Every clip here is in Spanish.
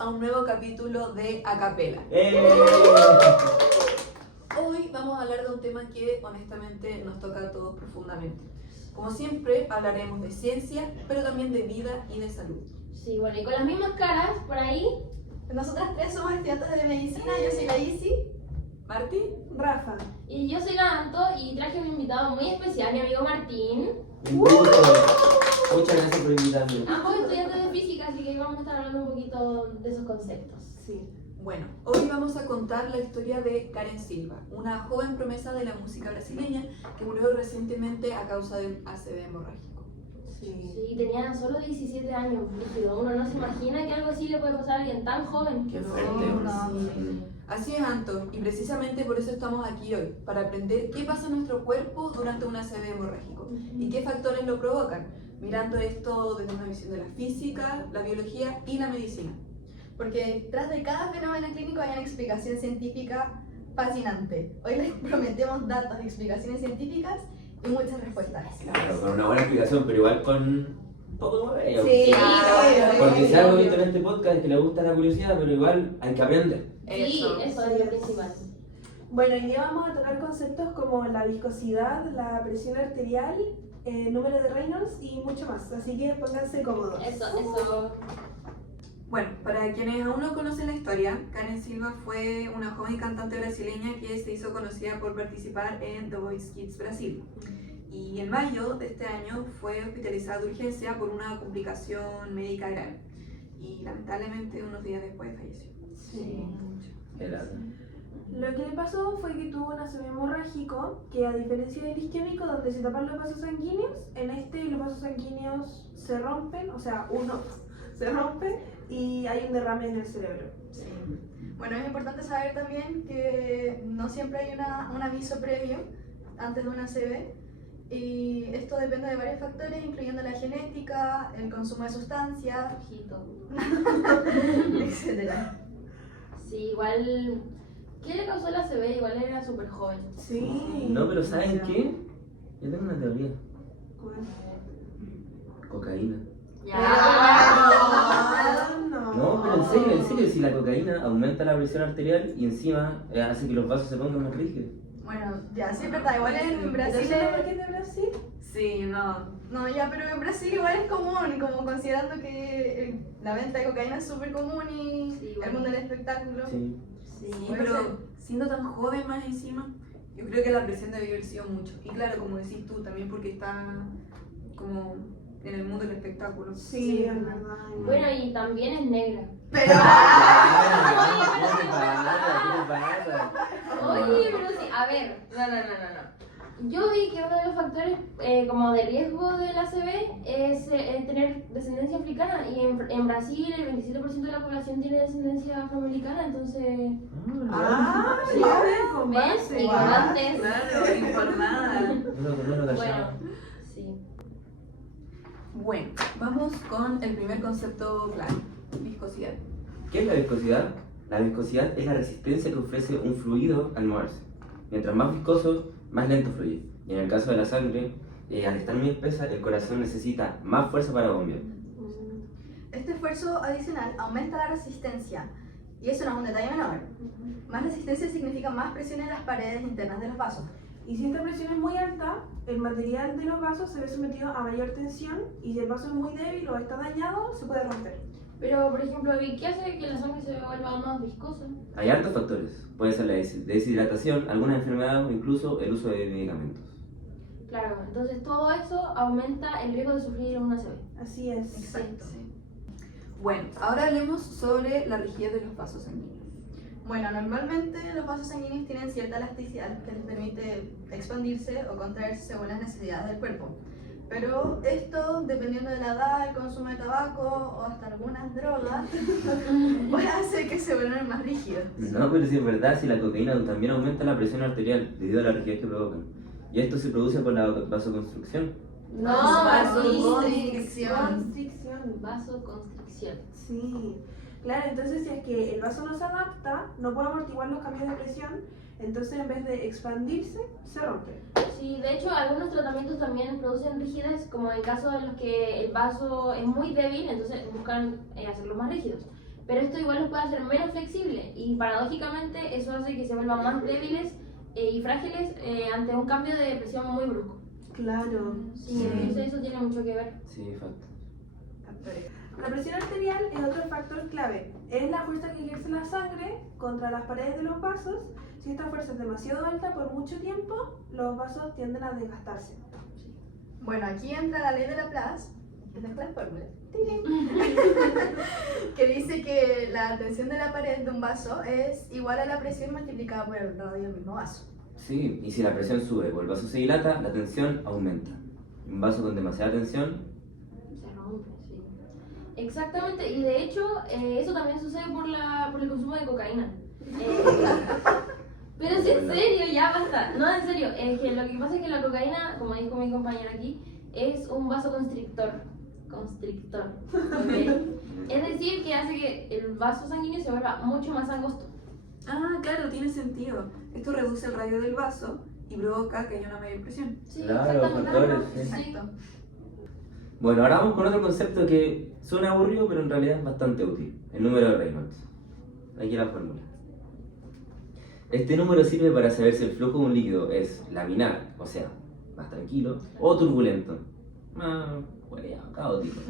a un nuevo capítulo de Acapela. Hoy vamos a hablar de un tema que honestamente nos toca a todos profundamente. Como siempre, hablaremos de ciencia, pero también de vida y de salud. Sí, bueno, y con las mismas caras, por ahí. Nosotras tres somos estudiantes de medicina, yo soy la Isi. Marti, Rafa. Y yo soy la Anto y traje un invitado muy especial, mi amigo Martín. Un gusto. Muchas gracias por invitarme. Ambos estudiantes de física, así que vamos a estar hablando un poquito de esos conceptos. Sí. Bueno, hoy vamos a contar la historia de Karen Silva, una joven promesa de la música brasileña que murió recientemente a causa de un ACV hemorrágico. Sí, tenía solo 17 años, rígido. Uno no se imagina que algo así le puede pasar a alguien tan joven. Qué fuerte. Sí. Así es, Anto, y precisamente por eso estamos aquí hoy, para aprender qué pasa en nuestro cuerpo durante un ACV hemorrágico y qué factores lo provocan, mirando esto desde una visión de la física, la biología y la medicina. Porque detrás de cada fenómeno clínico hay una explicación científica fascinante. Hoy les prometemos datos, explicaciones científicas y muchas respuestas. Claro, con una buena explicación, pero igual con un poco de hueveo. Sí, Porque si algo visto en este podcast es que le gusta la curiosidad, pero igual hay que aprender. Sí, eso es lo principal. Bueno, hoy día vamos a tocar conceptos como la viscosidad, la presión arterial, el número de Reynolds y mucho más. Así que pónganse cómodos. Eso. Bueno, para quienes aún no conocen la historia, Karen Silva fue una joven cantante brasileña que se hizo conocida por participar en The Voice Kids Brasil. Y en mayo de este año fue hospitalizada de urgencia por una complicación médica grave. Y lamentablemente unos días después falleció. Sí. Lo que le pasó fue que tuvo un ACV hemorrágico que, a diferencia del isquémico, donde se tapan los vasos sanguíneos, en este los vasos sanguíneos se rompen, o sea, uno se rompe y hay un derrame en el cerebro. Sí. Bueno, es importante saber también que no siempre hay un aviso previo antes de una ACV y esto depende de varios factores, incluyendo la genética, el consumo de sustancias, Ojito. etc. Sí, igual. ¿Qué le causó la ACV? Igual era súper joven. Sí. No, pero ¿saben qué? Yo tengo una teoría. ¿Cuál? Cocaína. No. No, pero en serio, si la cocaína aumenta la presión arterial y encima hace que los vasos se pongan más rígidos. Bueno, ya, sí, verdad, igual en Brasil ¿Eso es por qué es de Brasil? Sí, no. No, ya, pero en Brasil igual es común, como considerando que la venta de cocaína es súper común y Sí, el bueno. mundo del espectáculo. Sí. Sí, puede pero ser. siendo tan joven más encima, yo creo que la presión debe haber sido mucho. Y claro, como decís tú, también porque está como en el mundo del espectáculo. Sí, es verdad. Bueno, y también es negra. Pero ¿Qué te pasa? Oye, pero sí, a ver, no. Yo vi que uno de los factores como de riesgo del ACV es tener descendencia africana y en Brasil el 27% de la población tiene descendencia afroamericana, entonces... Ah, Sí. ya ves, con ¿Ves? base. Ignorantes. Claro, informada. No lo Bueno, callaba. sí. Bueno, vamos con el primer concepto clave, viscosidad. ¿Qué es la viscosidad? La viscosidad es la resistencia que ofrece un fluido al moverse. Mientras más viscoso, más lento fluye. Y en el caso de la sangre, al estar muy espesa, el corazón necesita más fuerza para bombear. este esfuerzo adicional aumenta la resistencia y eso no es un detalle menor. Más resistencia significa más presión en las paredes internas de los vasos. Y si esta presión es muy alta, el material de los vasos se ve sometido a mayor tensión y si el vaso es muy débil o está dañado, se puede romper. Pero, por ejemplo, ¿qué hace que la sangre se vuelva más viscosa? Hay hartos factores. Puede ser la deshidratación, algunas enfermedades o incluso el uso de medicamentos. Claro, entonces todo eso aumenta el riesgo de sufrir una ACV. Así es. Exacto. Bueno, ahora hablemos sobre la rigidez de los vasos sanguíneos. Bueno, normalmente los vasos sanguíneos tienen cierta elasticidad que les permite expandirse o contraerse según las necesidades del cuerpo. Pero esto, dependiendo de la edad, el consumo de tabaco o hasta algunas drogas, puede hacer que se vuelvan más rígidos. No, pero sí es verdad, si la cocaína también aumenta la presión arterial debido a la rigidez que provocan. Y esto se produce por la vasoconstricción. No, vasoconstricción. Constricción. Vasoconstricción. Sí. Claro, entonces si es que el vaso no se adapta, no puede amortiguar los cambios de presión, entonces en vez de expandirse, se rompe. Sí, de hecho algunos tratamientos también producen rigidez, como en caso de los que el vaso es muy débil, entonces buscan hacerlos más rígidos. pero esto igual los puede hacer menos flexibles y paradójicamente eso hace que se vuelvan más débiles y frágiles ante un cambio de presión muy brusco. Claro. Sí, entonces eso tiene mucho que ver. Sí, falta. La presión arterial es otro factor clave. Es la fuerza que ejerce la sangre contra las paredes de los vasos. Si esta fuerza es demasiado alta por mucho tiempo, los vasos tienden a desgastarse. Bueno, aquí entra la ley de Laplace, que es la fórmula, que dice que la tensión de la pared de un vaso es igual a la presión multiplicada por el radio del mismo vaso. Sí, y si la presión sube o el vaso se dilata, la tensión aumenta. Un vaso con demasiada tensión, Se rompe, sí. Exactamente, y de hecho eso también sucede por el consumo de cocaína. Pero sí, en serio, ya basta. No, en serio, es que lo que pasa es que la cocaína, como dijo mi compañero aquí, es un vasoconstrictor. ¿Ok? Es decir, que hace que el vaso sanguíneo se vuelva mucho más angosto. Ah, claro, tiene sentido. Esto reduce el radio del vaso y provoca que haya una mayor presión. Sí, Claro, exactamente. factores, sí. Exacto. Bueno, ahora vamos con otro concepto que suena aburrido, pero en realidad es bastante útil. El número de Reynolds. Aquí la fórmula. Este número sirve para saber si el flujo de un líquido es laminar, o sea, más tranquilo, o turbulento, más caótico.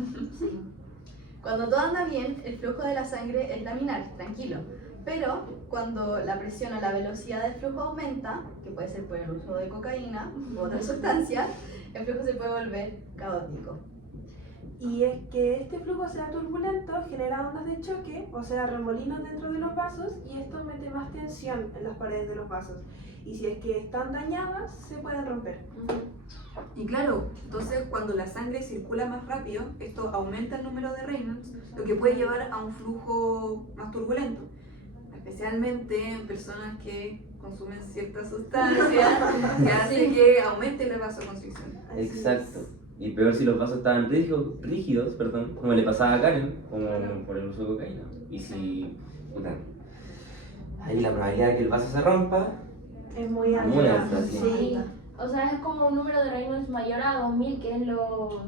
Cuando todo anda bien, el flujo de la sangre es laminar, tranquilo. Pero cuando la presión o la velocidad del flujo aumenta, que puede ser por el uso de cocaína u otras sustancias, el flujo se puede volver caótico. Y es que este flujo sea turbulento genera ondas de choque, o sea, remolinos dentro de los vasos, y esto mete más tensión en las paredes de los vasos. Y si es que están dañadas, se pueden romper. Y claro, entonces cuando la sangre circula más rápido, esto aumenta el número de Reynolds, lo que puede llevar a un flujo más turbulento, especialmente en personas que consumen ciertas sustancias que hace que aumente la vasoconstricción. Así Exacto. es. Y peor si los vasos estaban rígidos, perdón, como le pasaba a Karen, como por el uso de cocaína. Y si, puta, ahí la probabilidad de que el vaso se rompa, Es muy alta. muy alta, sí. Sí, o sea, es como un número de Reynolds mayor a 2000, que es lo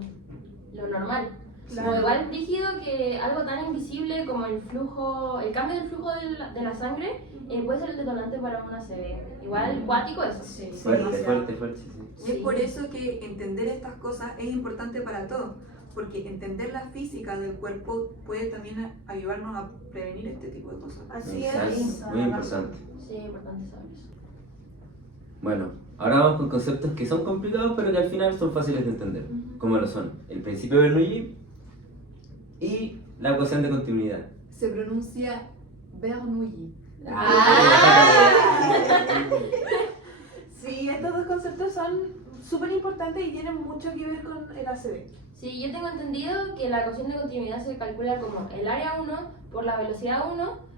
normal. Claro. Como igual rígido que algo tan invisible como el flujo, el cambio del flujo de la sangre puede ser el detonante para una ACV. Igual cuático eso. Sí, fuerte, sí. Y es por eso que entender estas cosas es importante para todos, porque entender la física del cuerpo puede también ayudarnos a prevenir este tipo de cosas. Así Exacto, es. muy importante. Sí, es importante saber eso. Bueno, ahora vamos con conceptos que son complicados, pero que al final son fáciles de entender, como lo son el principio de Bernoulli y la ecuación de continuidad. Se pronuncia Bernoulli. Sí, estos dos conceptos son súper importantes y tienen mucho que ver con el ACV. Sí, yo tengo entendido que la ecuación de continuidad se calcula como el área 1 por la velocidad 1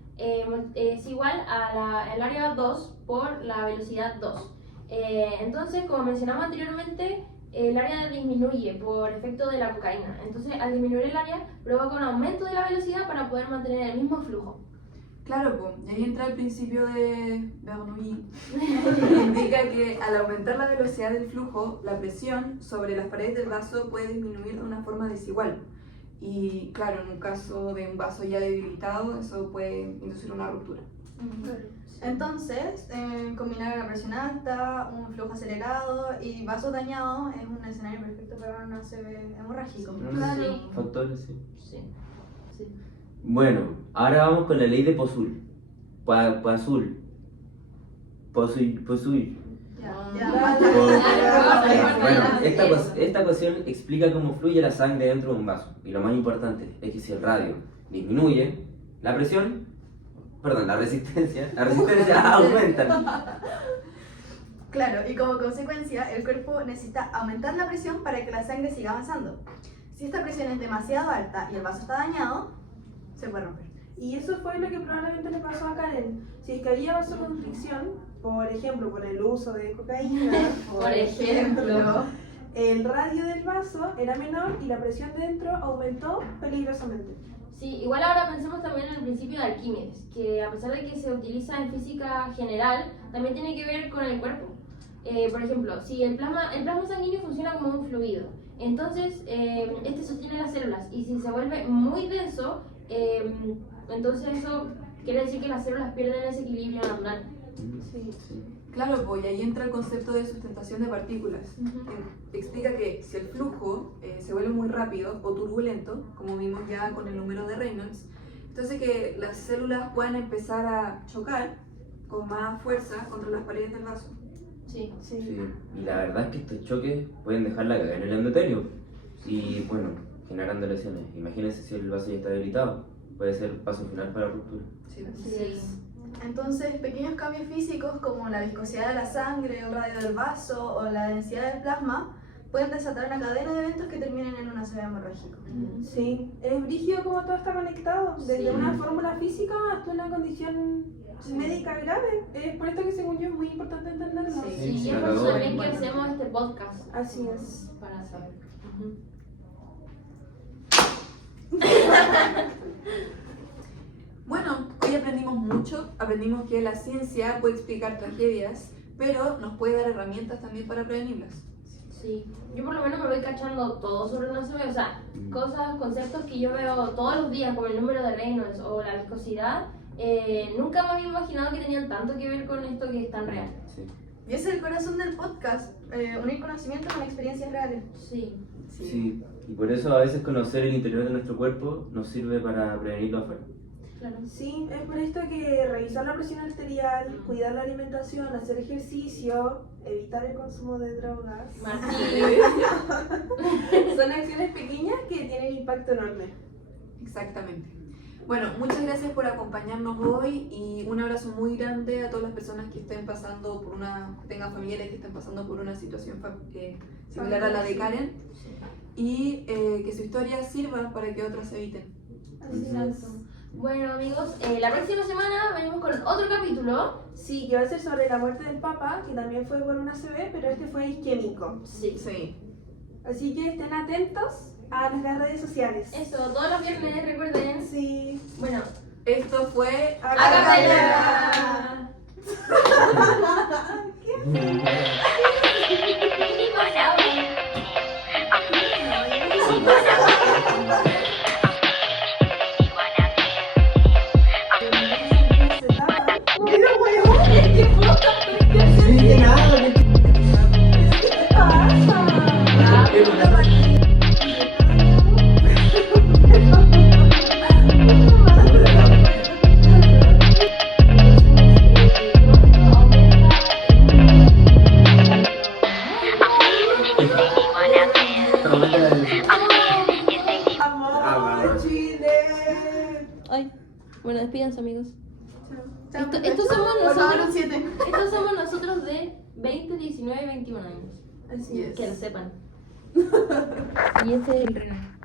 es igual a el área 2 por la velocidad 2. Entonces, como mencionamos anteriormente, el área disminuye por efecto de la cocaína. Entonces, al disminuir el área, provoca un aumento de la velocidad para poder mantener el mismo flujo. Claro, pues, y ahí entra el principio de Bernoulli, que indica que al aumentar la velocidad del flujo, la presión sobre las paredes del vaso puede disminuir de una forma desigual. Y claro, en un caso de un vaso ya debilitado, eso puede inducir una ruptura. Entonces, combinar una presión alta, un flujo acelerado y vasos dañados es un escenario perfecto para una ACV hemorrágico. Claro. Factores, sí. Sí. Sí. Bueno, ahora vamos con la ley de Poisson. Poisson. Ya. Bueno, esta ecuación explica cómo fluye la sangre dentro de un vaso. Y lo más importante es que si el radio disminuye, la presión, perdón, la resistencia aumenta. Claro, y como consecuencia, el cuerpo necesita aumentar la presión para que la sangre siga avanzando. Si esta presión es demasiado alta y el vaso está dañado, se puede romper. Y eso fue lo que probablemente le pasó a Karen. Si es que había vasoconstricción, por ejemplo, por el uso de cocaína, Por ejemplo. el radio del vaso era menor y la presión dentro aumentó peligrosamente. Sí, igual ahora pensemos también en el principio de Arquímedes, que a pesar de que se utiliza en física general, también tiene que ver con el cuerpo. Por ejemplo, si el plasma sanguíneo funciona como un fluido, entonces este sostiene las células y si se vuelve muy denso, Entonces eso quiere decir que las células pierden ese equilibrio natural. Sí. Sí. Claro, pues y ahí entra el concepto de sustentación de partículas. Que explica que si el flujo se vuelve muy rápido o turbulento, como vimos ya con el número de Reynolds, entonces que las células puedan empezar a chocar con más fuerza contra las paredes del vaso. Sí. Sí. Sí, y la verdad es que estos choques pueden dejar la cagada en el endotelio y bueno, generando lesiones. Imagínense si el vaso ya está debilitado, puede ser paso final para la ruptura. Sí. Sí. Entonces, pequeños cambios físicos como la viscosidad de la sangre, el radio del vaso o la densidad del plasma pueden desatar una cadena de eventos que terminen en un ACV hemorrágico. Sí, es brígido como todo está conectado, desde Sí. una fórmula física hasta una condición médica grave. Es por esto que según yo es muy importante entenderlo. Sí, y se es por eso acabó. también que hacemos este podcast. Así es. Para saber. Bueno, hoy aprendimos mucho, aprendimos que la ciencia puede explicar tragedias, pero nos puede dar herramientas también para prevenirlas. Sí, yo por lo menos me voy cachando todo sobre una ACV, o sea, cosas, conceptos que yo veo todos los días, como el número de Reynolds o la viscosidad, nunca me había imaginado que tenían tanto que ver con esto que es tan real. Sí. Y ese es el corazón del podcast, unir conocimiento con experiencias reales. Sí, Sí, y por eso a veces conocer el interior de nuestro cuerpo nos sirve para prevenirlo afuera. claro. Sí, es por esto que revisar la presión arterial, cuidar la alimentación, hacer ejercicio, evitar el consumo de drogas. Martín. Son acciones pequeñas que tienen impacto enorme. Exactamente. Bueno, muchas gracias por acompañarnos hoy y un abrazo muy grande a todas las personas que estén pasando por tengan familiares que estén pasando por una situación similar a la de Karen y que su historia sirva para que otras se eviten. Así es. Bueno amigos, la próxima semana venimos con otro capítulo. Sí, que va a ser sobre la muerte del Papa, que también fue por una ACV, pero este fue isquémico. Sí. Sí. Así que estén atentos a nuestras redes sociales. Eso, todos los viernes, recuerden. Sí. Bueno, Esto fue ¡Acapela! ¡Amor, Chile! Ay, bueno, despídanse amigos. Chao. Estos somos Por favor, nosotros. un 7. Estos somos nosotros de 20, 19 y 21 años. Así es. Que lo sepan. Y este es el Renan.